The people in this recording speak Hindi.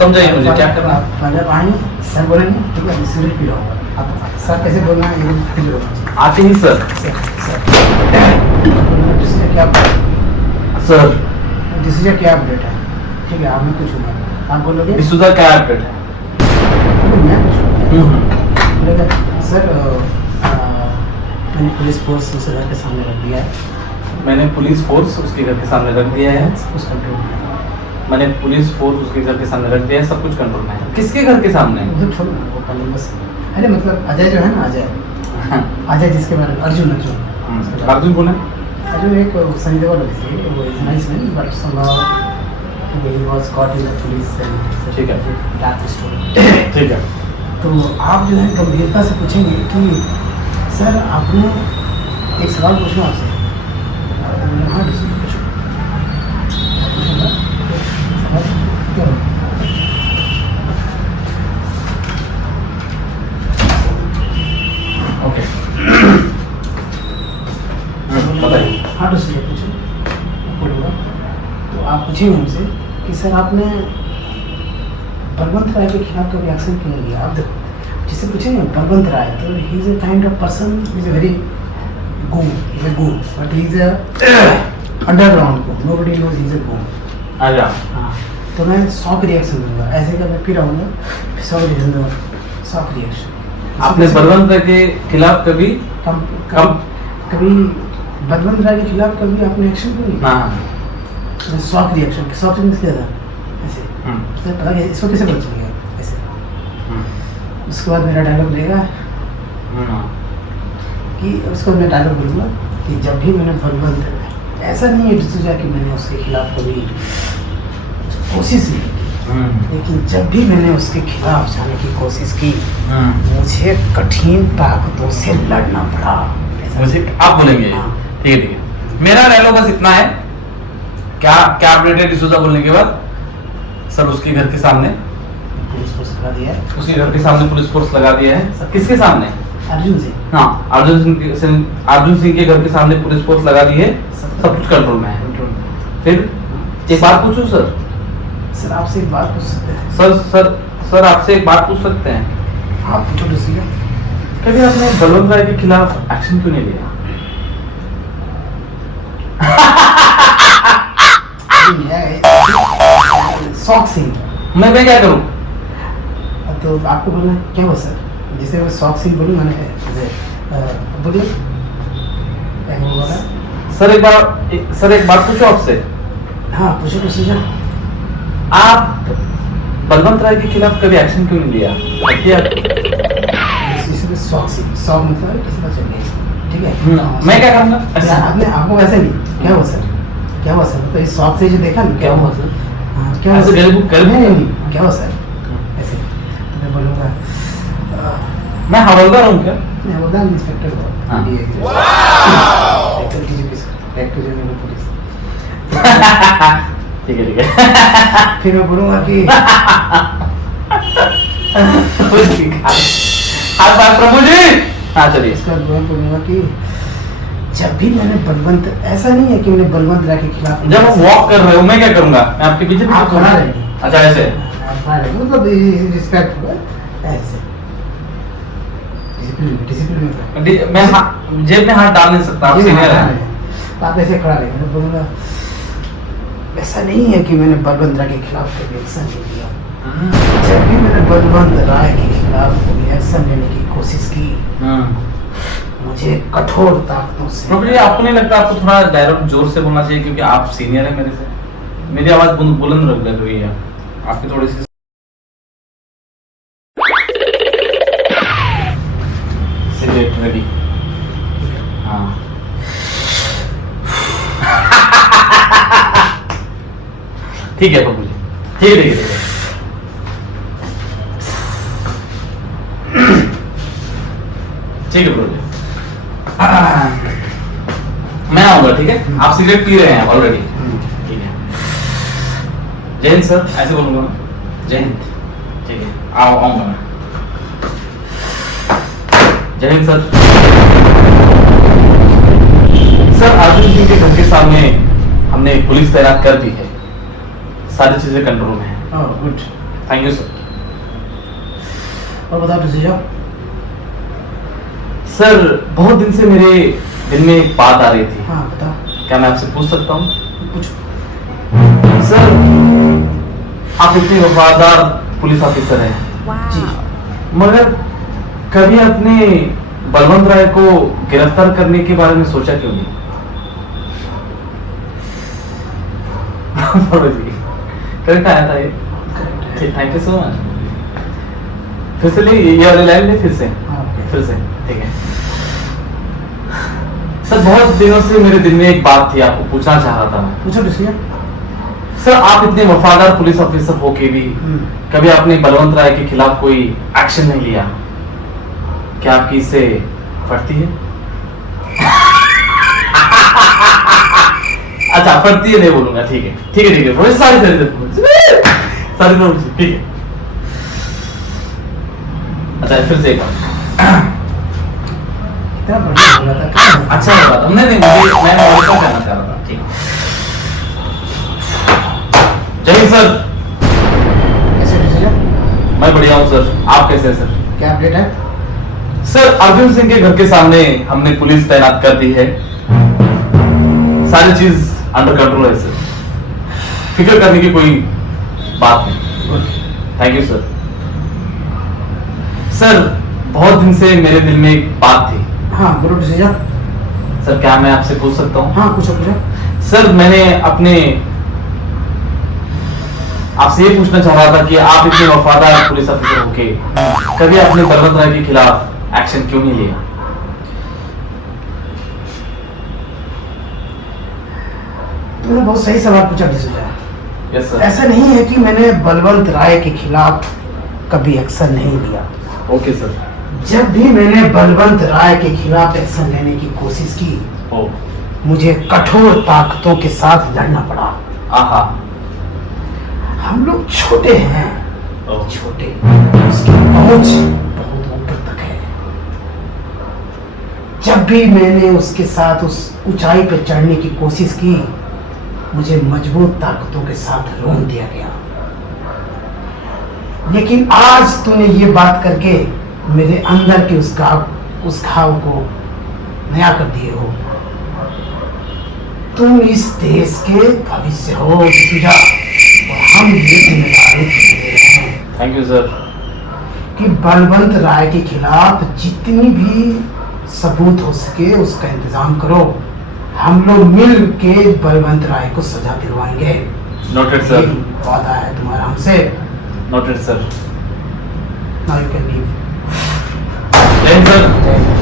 समझाइए मुझे क्या करना है। पहले पानी सर बोलेंगे, ठीक है, सिगरेट पी रहा हूँ। आप सर कैसे बोलना है, ये पी रहा हूँ। आते ही सर क्या सर डिसीजन क्या अपडेट है, ठीक है, आपने कुछ होगा आप बोलोगे डिसूजा क्या अपडेट है? मैं बोलेगा सर मैंने पुलिस फोर्स उस घर के सामने रख दिया है, मैंने पुलिस फोर्स उसके घर के सामने रख दिया है। उस कंट्रोल में मैंने पुलिस फोर्स उसके घर के सामने रख दिया है, सब कुछ कंट्रोल में है। किसके घर के सामने? मतलब छोड़ो ना वो पहले बस। अरे मतलब अजय जो है ना, अजय जिसके बारे में अर्जुन अर्जुन कौन है? अर्जुन एक सनी देओल है, वो is nice man but somehow he was caught in the police and ठीक है। dark story। ठीक है। तो आप जो है गंभीरता से पूछेंगे कि सर आपने एक सवाल पूछना आपसे। हाँ पूछो क्या ओके बताइए। हाँ पूछो बोलूँगा। तो आप पूछेंगे हमसे कि सर आपने बलवंत राय के खिलाफ कभी एक्शन क्यों नहीं लिया। आप देखो जिससे पूछेंगे बलवंत राय, तो he is a kind of person, is a very goon, is a goon, but he is a underground goon, nobody knows he is a goon. आजा। हाँ, तो मैं 100 रिएक्शन दूंगा, ऐसे कर मैं पी रहूँगा 100 रिएक्शन दूंगा, 100 रिएक्शन। आपने बलवंत राय के खिलाफ कभी कभी बलवंत राय के खिलाफ कभी आपने एक्शन क्यों नहीं? हाँ 100 रिएक्शन किया था ऐसे, तो पता है इसको कैसे पता चल गया ऐसे। उसके बाद मेरा डायलॉग रहेगा कि उसको मैं डायलॉग बोलूँगा कि जब भी मैंने बलवंत, ऐसा नहीं है डिसूजा कि मैंने उसके खिलाफ कभी कोशिश नहीं की, लेकिन जब भी मैंने उसके खिलाफ जाने की कोशिश की मुझे कठिन ताकतों से लड़ना पड़ा। मुझे आप बोलेंगे? ठीक है ठीक है। मेरा डायलॉग बस इतना है। क्या क्या अपडेट है डिसूजा बोलने के बाद? सर उसके घर के सामने पुलिस फोर्स लगा दिया है, उसके घर के सामने पुलिस फोर्स लगा दिया है। किसके सामने? अर्जुन सिंह। हाँ अर्जुन सिंह के घर के सामने पुलिस फोर्स लगा दी है, सब कुछ कंट्रोल में है। फिर एक बात पूछूं सर? सर आपसे एक बात पूछ सकते हैं? सर आपसे एक बात पूछ सकते हैं? आप पूछो डिसीजन। कभी आपने बलवंत राय के खिलाफ एक्शन क्यों नहीं लिया? शौक सिंह। मैं क्या करूं? तो आपको बोलना क्या हुआ सर, जैसे मैं शौक सिंह बोलूँ मैंने बोलिए सर एक बात पूछो आपसे। हाँ पूछो डिसीजन। आप बलवंत राय के खिलाफ कभी एक्शन क्यों नहीं लिया? शौक सिंह, शौक मतलब किसी का चल गया, ठीक है। मैं क्या करूँगा? आपने आपको वैसे नहीं क्या हुआ सर, क्या हुआ सर, तो इस शौक से जो देखा ना क्या हुआ सर, क्या ऐसे नहीं क्या हुआ सर ऐसे। तो मैं बोलूँगा मैं हवलदार हूँ क्या? मैं हवलदार इंस्पेक्टर हूँ। पुलिस। ठीक है फिर मैं बोलूँगा कि प्रभु जी। हाँ चलिए। इसका मैं बोलूँगा कि जब भी मैंने बलवंत, ऐसा नहीं है कि मैंने बलवंत राय के खिलाफ, जब हम वॉक कर रहे हो मैं क्या करूँगा? मैं आपके पीछे आप खड़ा रहेंगे। अच्छा ऐसे मतलब रिस्पेक्ट ऐसे डिसिप्लिन में मैं जेब में हाथ डाल नहीं सकता, आप सीनियर हैं। आप ऐसे खड़ा रहेंगे। मैं बोलूँगा ऐसा नहीं है कि मैंने बलवंत राय के खिलाफ कभी एक्शन नहीं लिया, जब भी मैंने बलवंत राय के खिलाफ कभी एक्शन लेने की कोशिश की मुझे कठोर ताकतों से। प्रभु जी आपको नहीं लगता आपको थोड़ा डायलॉग जोर से बोलना चाहिए, क्योंकि आप सीनियर हैं मेरे से, मेरी आवाज बुलंद लग रही है, आपकी थोड़ी सी सिगरेट रेडी। हाँ ठीक है प्रभु जी, ठीक है ठीक है प्रभु जी। मैं आऊंगा, ठीक है? आप सिगरेट पी रहे हैं ऑलरेडी, ठीक है। जय हिंद सर, ऐसे बोलूंगा मैं, जय हिंद, ठीक है। आऊंगा मैं। जय हिंद सर। सर अर्जुन सिंह के घर के सामने हमने पुलिस तैनात कर दी है, सारी चीजें कंट्रोल में है। गुड। Thank you sir. और बताओ डिसीजन। सर बहुत दिन से मेरे दिल में एक बात आ रही थी, हाँ बताओ। क्या मैं आपसे पूछ सकता हूँ? पूछो। सर आप इतने वफादार पुलिस ऑफिसर हैं, जी। मगर कभी आपने बलवंत राय को गिरफ्तार करने के बारे में सोचा क्यों नहीं? करेक्ट आया था ये। Thank you so much. फिर से ले ये वाली लाइन ले, फिर से फिर से ठीक है। सर बहुत दिनों से मेरे दिल में एक बात थी, आपको पूछना चाह रहा था मैं। पूछो डिसीजन। सर आप इतने वफादार पुलिस ऑफिसर होके भी कभी आपने बलवंत राय के खिलाफ कोई एक्शन नहीं लिया, क्या आपकी इससे फटती है? अच्छा फटती है नहीं बोलूंगा, ठीक है ठीक है ठीक है, सारी सारी सारी ठीक है। अच्छा फिर से एक बार। इतना बढ़िया बोला था क्या? अच्छा लगा था, नहीं नहीं मैं वैसा कहना चाह रहा था, ठीक है। जय हिंद सर। कैसे डिसीजन? मैं बढ़िया हूँ सर, आप कैसे हैं सर? क्या अपडेट है? सर अर्जुन सिंह के घर के सामने हमने पुलिस तैनात कर दी है, सारी चीज अंडर कंट्रोल है सर, फिक्र करने की कोई बात नहीं। Thank you sir. सर बहुत दिन से मेरे दिल में एक बात थी। हाँ बोलो डिसीजन। सर क्या मैं आपसे पूछ सकता हूँ? हाँ पूछो पूछो। सर मैंने अपने आपसे ये पूछना चाह रहा था कि आप इतने वफादार पुलिस ऑफिसर होके कभी आपने बलवंत राय के खिलाफ एक्शन क्यों नहीं लिया? तुमने बहुत सही सवाल पूछा डिसीजन। Yes sir. ऐसा नहीं है कि मैंने बलवंत राय के खिलाफ कभी एक्शन नहीं लिया। Okay sir. जब भी मैंने बलवंत राय के खिलाफ एक्शन लेने की कोशिश की, ओ मुझे कठोर ताकतों के साथ लड़ना पड़ा। आहा। हम लोग छोटे हैं, ओ छोटे, उसकी पहुंच बहुत ऊपर तक है। जब भी मैंने उसके साथ उस ऊंचाई पर चढ़ने की कोशिश की, मुझे मजबूत ताकतों के साथ रोन दिया गया। लेकिन आज तूने ये बात करके मेरे अंदर के उस घाव को नया कर दिए हो। तुम इस देश के भविष्य हो सुजा, और हम ये जिम्मेदारी ले रहे हैं थैंक यू सर कि बलवंत राय के खिलाफ जितनी भी सबूत हो सके उसका इंतजाम करो। हम लोग मिल के बलवंत राय को सजा दिलवाएंगे। Noted sir. ये वादा है तुम्हारा हमसे। Noted sir. Now you can leave. जय हिंद सर।